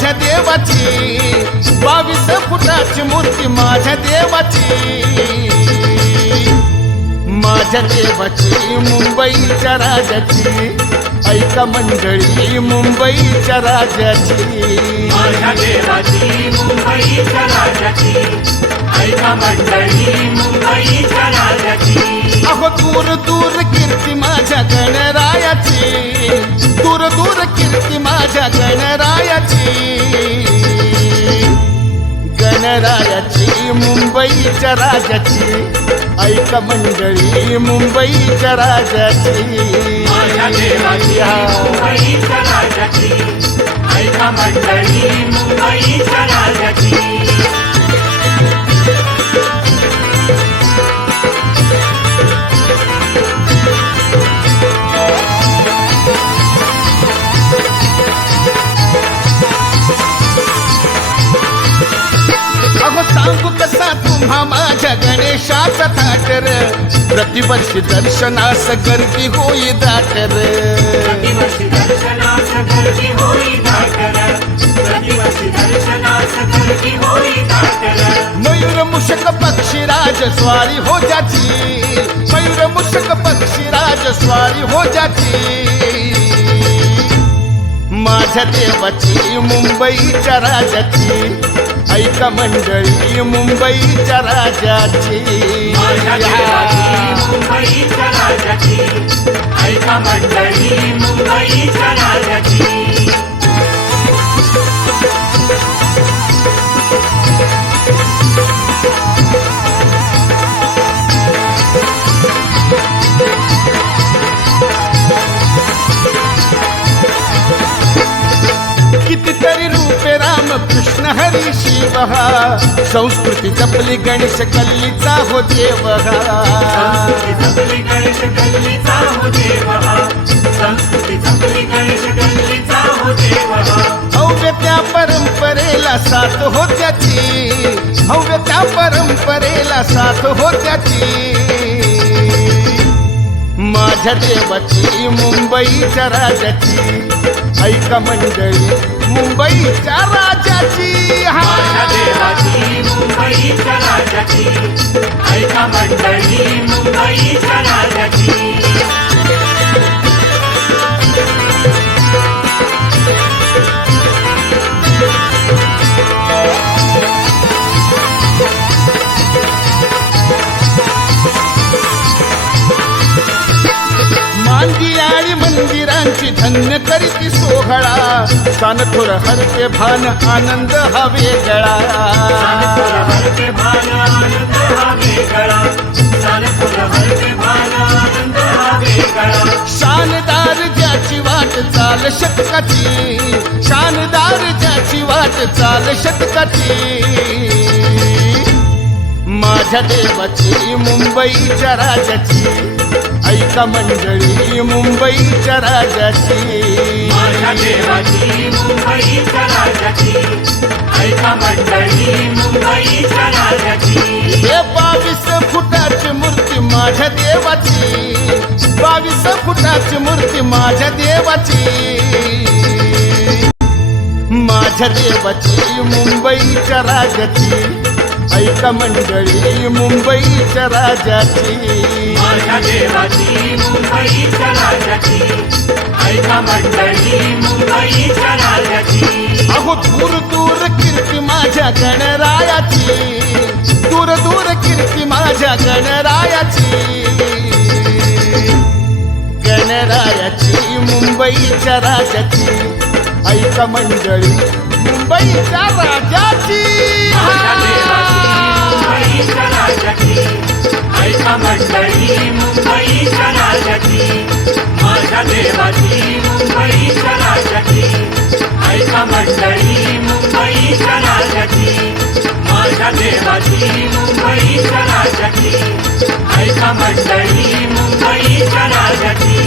देवाची. बावीस फुटाची मूर्ती माझ्या देवाची. माझ्या देवाची मुंबईच्या राजाची. ऐका मंडळी मुंबईच्या राजाची. माझ्या देवाची मुंबईच्या राजाची. ऐका मंडळी मुंबईच्या राजाची. अहो दूर दूर कीर्ती माझ्या गणरायाची. दूर दूर कीर्ती माझ्या गणरायाची. मुंबईच्या राजाची. ऐका मंडळी मुंबईच्या राजाची. ऐका मंडळी मुंबईच्या राजाची. तुम्हा माझ्या गणेशाचा थाटर प्रतिवर्षी दर्शनास गर्दी होई दाटर मयूर मुषक पक्षी राज स्वारी हो जाची मयूर मुषक पक्षी राज स्वारी हो जाची माझ्या देवाची मुंबईच्या राजाची ऐका मंडळी मुंबईच्या राजाची. मुंबईच्या राजाची. ऐका मंडळी मुंबईच्या राजाची. कितीतरी रूपे राम कृष्ण हरी शिव संस्कृती जपली गणेश कल्लीचा हो देव हा. संस्कृती जपली गणेश गल्लीचा हो देव हा. संस्कृती जपली गणेश गल्लीचा देव भव्य त्या परंपरेला साथ हो त्याची. भव्य त्या परंपरेला साथ हो त्याची. माझ्या देवाची मुंबईच्या राजाची. ऐका मंडळी मुंबईच्या राजाची हा. देवाची मुंबईच्या राजाची. ऐका मंडळी मुंबईच्या राजाची. मंदिरांची धन्य करीती सोहळा. सानथोर हरते भान आनंद हा वेगळा सानपुर हरते भान आनंद हा वेगळा सानपुर हरते भान आनंद हा वेगळा शानदार ज्याची वाट चाल शतकाची. शानदार ज्याची वाट चाल शतकाची. माझ्या देवाची मुंबईच्या राजाची. ऐका मंडळी मुंबईच्या राजाची. माझ्या देवाची मुंबईच्या राजाची. ऐका मंडळी मुंबईच्या राजाची. हे बावीस फुटाची मूर्ती माझ्या देवाची. बावीस फुटाची मूर्ती माझ्या देवाची. माझ्या देवाची मुंबईच्या राजाची. ऐका मंडळी मुंबईच्या राजाची. माझ्या देवाची मुंबईच्या राजाची ऐका मंडळी मुंबईच्या राजाची. अहो दूर दूर कीर्ती माझ्या गणरायाची. दूर दूर कीर्ती माझ्या गणरायाची. गणरायाची मुंबईच्या राजाची. ऐका मंडळी मुंबईच्या राजाची. ऐका मंडळी मुंबईच्या देवाची मुंबईच्या राजाची ऐका मंडळी मुंबईच्या राजाची माझ्या देवाची मुंबईच्या राजाची ऐका मंडळी मुंबईच्या राजाची